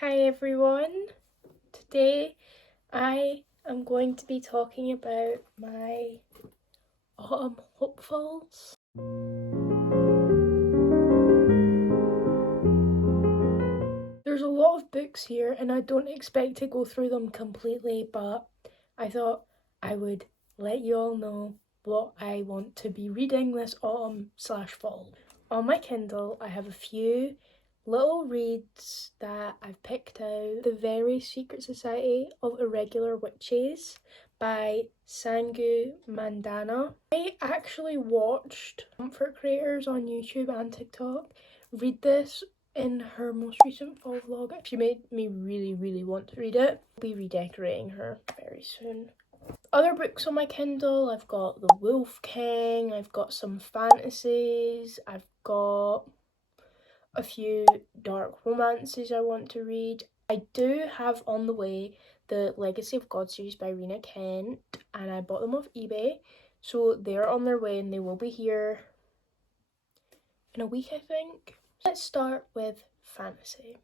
Hi everyone, today I am going to be talking about my autumn hopefuls. There's a lot of books here and I don't expect to go through them completely, but I thought I would let you all know what I want to be reading this autumn/fall. On my Kindle I have a few little reads that I've picked out. The Very Secret Society of Irregular Witches by Sangu Mandana. I actually watched comfort creators on YouTube and TikTok read this in her most recent fall vlog. She made me really want to read it. I'll be redecorating her very soon. Other books on my Kindle, I've got The Wolf King, I've got some fantasies, I've got a few dark romances I want to read. I do have on the way the Legacy of God series by Rena Kent, and I bought them off eBay, so they're on their way and they will be here in a week, I think. Let's start with fantasy.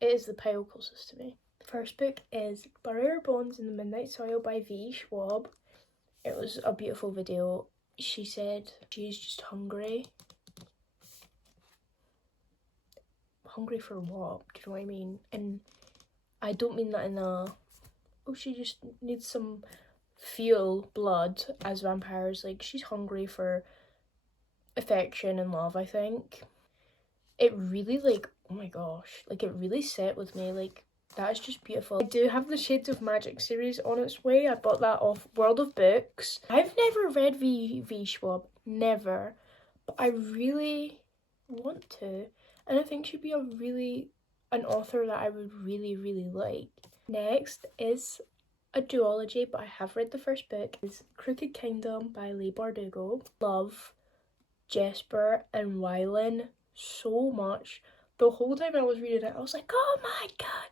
It is The Pile Closest to Me. The first book is Bury Our Bones in the Midnight Soil by V. Schwab. It was a beautiful video. She said she's just hungry. Hungry for what? Do you know what I mean? And I don't mean that in a, oh, she just needs some fuel, blood, as vampires. Like, she's hungry for affection and love, I think. It really, like, oh my gosh, like, it really set with me. Like, that is just beautiful. I do have the Shades of Magic series on its way. I bought that off World of Books. I've never read V. Schwab, never, but I really want to, and I think she'd be an author that I would really like. Next is a duology, but I have read the first book. It's Crooked Kingdom by Leigh Bardugo. Love Jesper and Wylan so much. The whole time I was reading it, I was like, oh my god,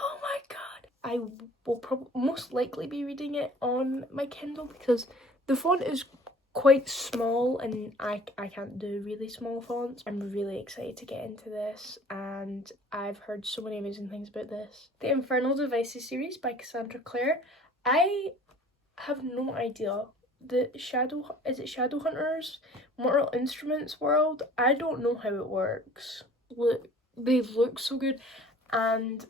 oh my god. I will most likely be reading it on my Kindle because the font is quite small and I can't do really small fonts. I'm really excited to get into this and I've heard so many amazing things about this. The Infernal Devices series by Cassandra Clare. I have no idea. The Shadowhunters Mortal Instruments world, I don't know how it works. Look, they look so good and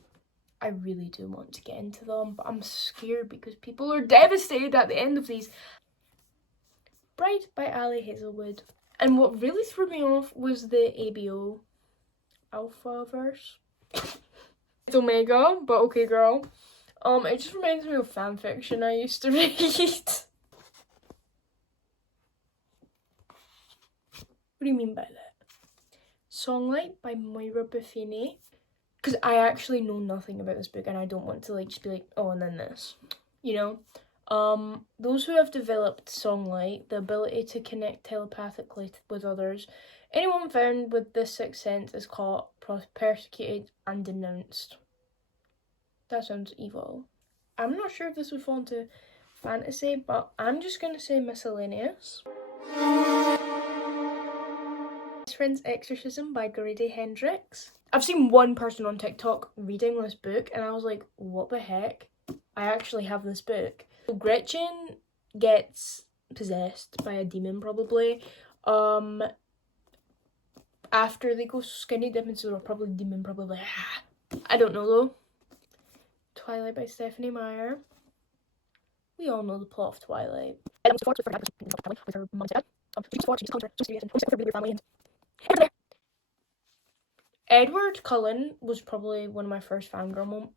I really do want to get into them, but I'm scared because people are devastated at the end of these. Bride by Ali Hazelwood. And what really threw me off was the ABO Alphaverse. It's Omega, but okay girl. It just reminds me of fan fiction I used to read. What do you mean by that? Songlight by Moira Buffini. Because I actually know nothing about this book and I don't want to like just be like, oh, and then this, you know? Those who have developed Songlight, the ability to connect telepathically with others, anyone found with this sixth sense is caught, persecuted, and denounced. That sounds evil. I'm not sure if this would fall into fantasy, but I'm just gonna say miscellaneous. Best Friend's Exorcism by Grady Hendrix. I've seen one person on TikTok reading this book and I was like, what the heck? I actually have this book. So Gretchen gets possessed by a demon probably. After they go skinny dipping, so they're probably demon, probably. I don't know though. Twilight by Stephanie Meyer. We all know the plot of Twilight. With her mom and dad. Edward Cullen was probably one of my first fangirl moments.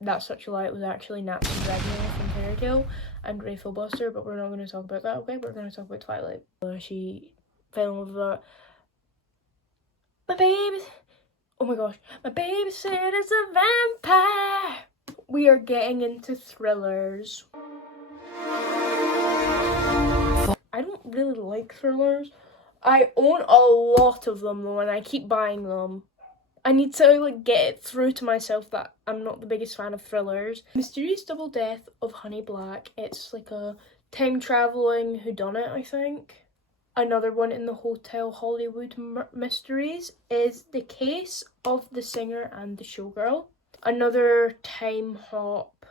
That's such a lie. It was actually Nancy Dragula from Fairy Tail and Grey Filibuster, but we're not going to talk about that, okay? We're going to talk about Twilight. She fell in love with my baby. Oh my gosh. My baby said it's a vampire. We are getting into thrillers. I don't really like thrillers. I own a lot of them though, and I keep buying them. I need to like get it through to myself that I'm not the biggest fan of thrillers. Mysterious Double Death of Honey Black. It's like a time traveling whodunit, I think. Another one in the Hotel Hollywood mysteries is The Case of the Singer and the Showgirl. Another time hop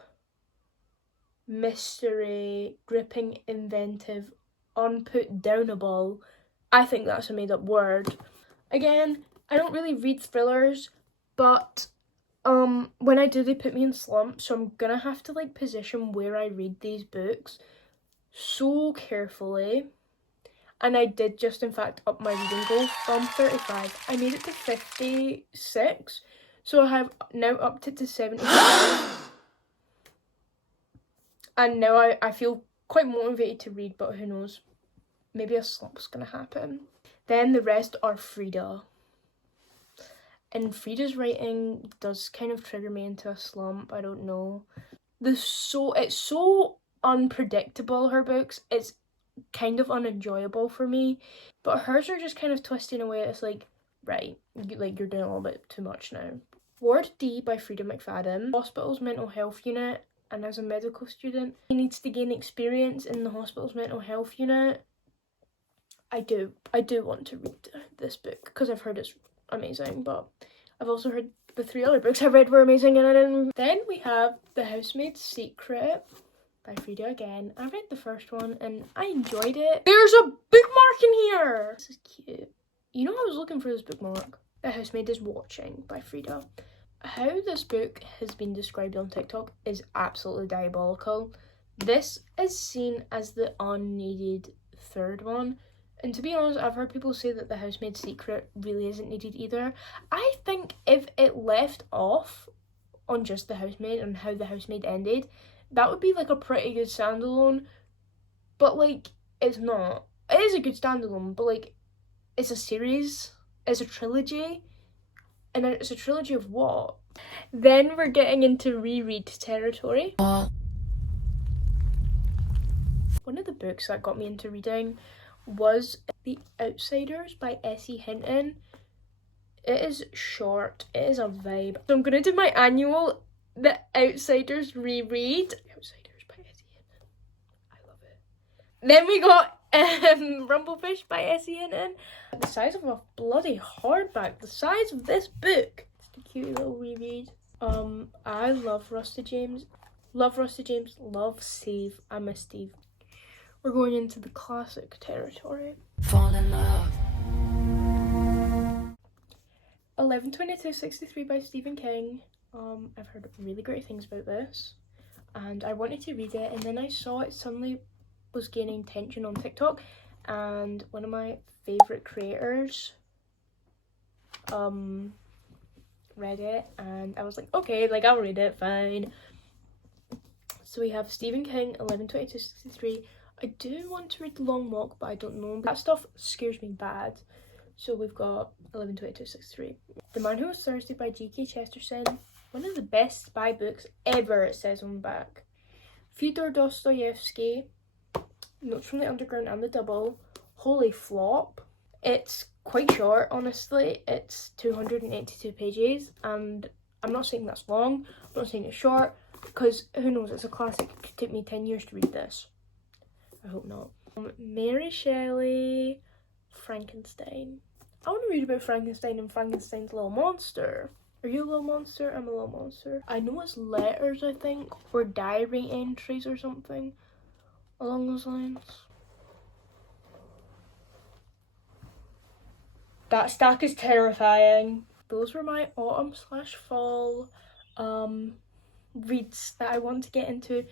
mystery, gripping, inventive, unputdownable. I think that's a made up word. Again, I don't really read thrillers, but when I do, they put me in slumps, so I'm gonna have to like position where I read these books so carefully. And I did just in fact up my reading goal from 35. I made it to 56, so I have now upped it to 75. And now I feel quite motivated to read, but who knows, maybe a slump's gonna happen. Then the rest are Frida. And Frida's writing does kind of trigger me into a slump, I don't know. It's so unpredictable, her books. It's kind of unenjoyable for me, but hers are just kind of twisting away. It's like, right, you're doing a little bit too much now. Ward D by Freida McFadden. Hospital's mental health unit, and as a medical student, he needs to gain experience in the hospital's mental health unit. I do want to read this book because I've heard it's amazing, but I've also heard the 3 other books I've read were amazing and I didn't. Then we have The Housemaid's Secret by Freida again. I read the first one and I enjoyed it. There's a bookmark in here! This is cute. You know, I was looking for this bookmark. The Housemaid is Watching by Freida. How this book has been described on TikTok is absolutely diabolical. This is seen as the unneeded 3rd one. And to be honest, I've heard people say that The Housemaid's Secret really isn't needed either. I think if it left off on just The Housemaid and how The Housemaid ended, that would be like a pretty good standalone, but like, it's not. It is a good standalone, but like, it's a series, it's a trilogy, and it's a trilogy of what? Then we're getting into reread territory. One of the books that got me into reading was The Outsiders by S.E. Hinton. It is short, it is a vibe. So I'm gonna do my annual The Outsiders reread. The Outsiders by S.E. Hinton. I love it. Then we got Rumblefish by S.E. Hinton. The size of a bloody hardback. The size of this book. It's a cute little reread. I love Rusty James. Love Rusty James. Love Steve. I miss Steve. We're going into the classic territory. Fall in love. 11/22/63 by Stephen King. I've heard really great things about this and I wanted to read it, and then I saw it suddenly was gaining attention on TikTok, and one of my favourite creators read it, and I was like, okay, like I'll read it, fine. So we have Stephen King, 11/22/63. I do want to read The Long Walk, but I don't know. That stuff scares me bad. So we've got 11/22/63. The Man Who Was Thursday by G.K. Chesterton. One of the best spy books ever, it says on the back. Fyodor Dostoevsky. Notes from the Underground and the Double. Holy flop. It's quite short, honestly. It's 282 pages, and I'm not saying that's long. I'm not saying it's short, because who knows, it's a classic. It could take me 10 years to read this. I hope not. Mary Shelley, Frankenstein. I want to read about Frankenstein and Frankenstein's little monster. Are you a little monster? I'm a little monster. I know it's letters, I think, or diary entries or something along those lines. That stack is terrifying. Those were my autumn/fall reads that I want to get into.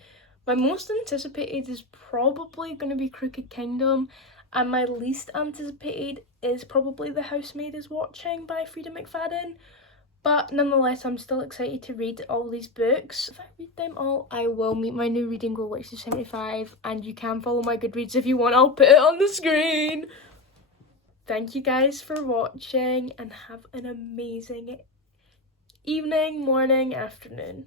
My most anticipated is probably going to be Crooked Kingdom, and my least anticipated is probably The Housemaid is Watching by Freida McFadden. But nonetheless, I'm still excited to read all these books. If I read them all, I will meet my new reading goal, which is 75, and you can follow my Goodreads if you want. I'll put it on the screen. Thank you guys for watching, and have an amazing evening, morning, afternoon.